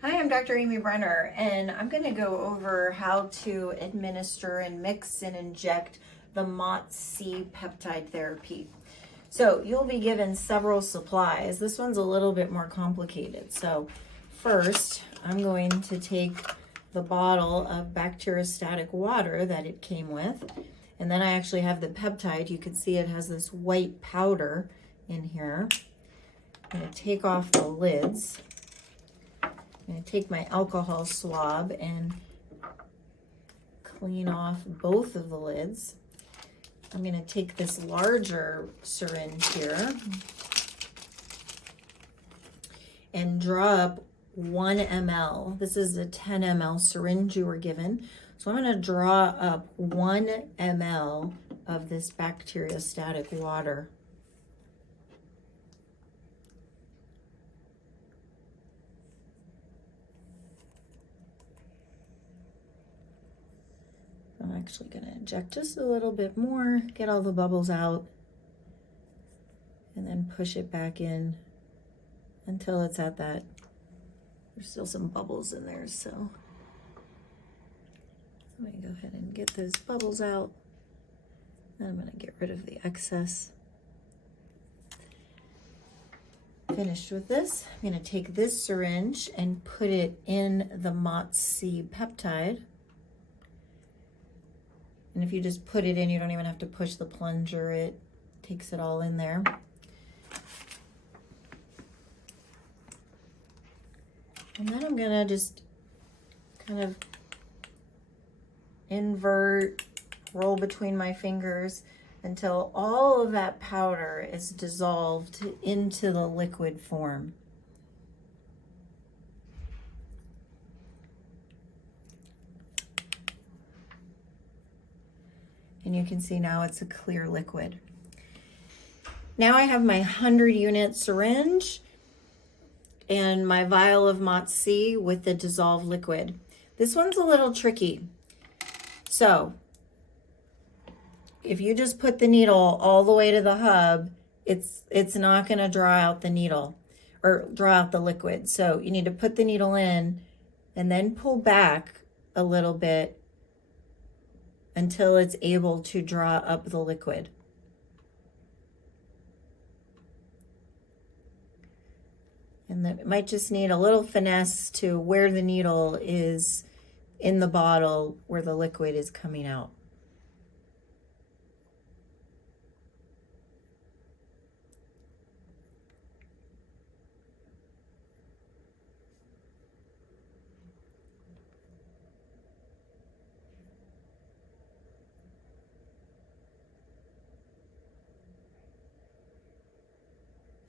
Hi, I'm Dr. Amy Brenner, and I'm going to go over how to administer and mix and inject the MOTs-C peptide therapy. So you'll be given several supplies. This one's a little bit more complicated. So first, I'm going to take the bottle of bacteriostatic water that it came with, and then I actually have the peptide. You can see it has this white powder in here. I'm going to take off the lids. I'm going to take my alcohol swab and clean off both of the lids. I'm going to take this larger syringe here and draw up 1 ml. This is a 10 ml syringe you were given. So I'm going to draw up 1 ml of this bacteriostatic water. I'm actually going to inject just a little bit more, get all the bubbles out, and then push it back in until it's at that. There's still some bubbles in there, so I'm going to go ahead and get those bubbles out. Then I'm going to get rid of the excess. Finished with this, I'm going to take this syringe and put it in the MOTs-C peptide. And if you just put it in, you don't even have to push the plunger. It takes it all in there. And then I'm gonna just kind of invert, roll between my fingers until all of that powder is dissolved into the liquid form. And you can see now it's a clear liquid. Now I have my 100 unit syringe and my vial of MOTs-C with the dissolved liquid. This one's a little tricky. So if you just put the needle all the way to the hub, it's not gonna draw out the needle or draw out the liquid. So you need to put the needle in and then pull back a little bit until it's able to draw up the liquid. And it might just need a little finesse to where the needle is in the bottle where the liquid is coming out.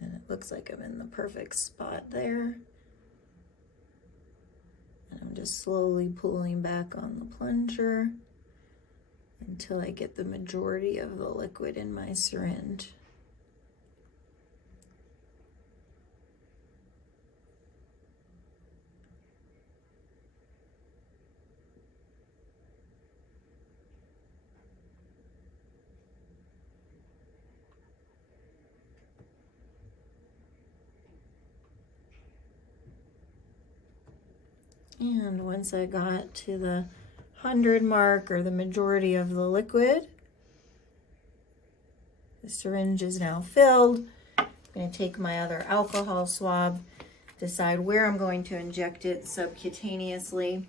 And it looks like I'm in the perfect spot there. And I'm just slowly pulling back on the plunger until I get the majority of the liquid in my syringe. And once I got to the 100 mark, or the majority of the liquid, the syringe is now filled. I'm going to take my other alcohol swab, decide where I'm going to inject it subcutaneously.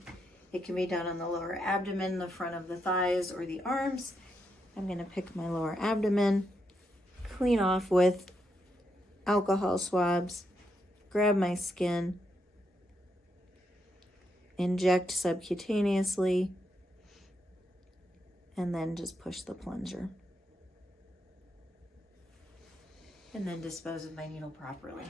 It can be done on the lower abdomen, the front of the thighs, or the arms. I'm going to pick my lower abdomen, clean off with alcohol swabs, grab my skin, inject subcutaneously, and then just push the plunger. And then dispose of my needle properly.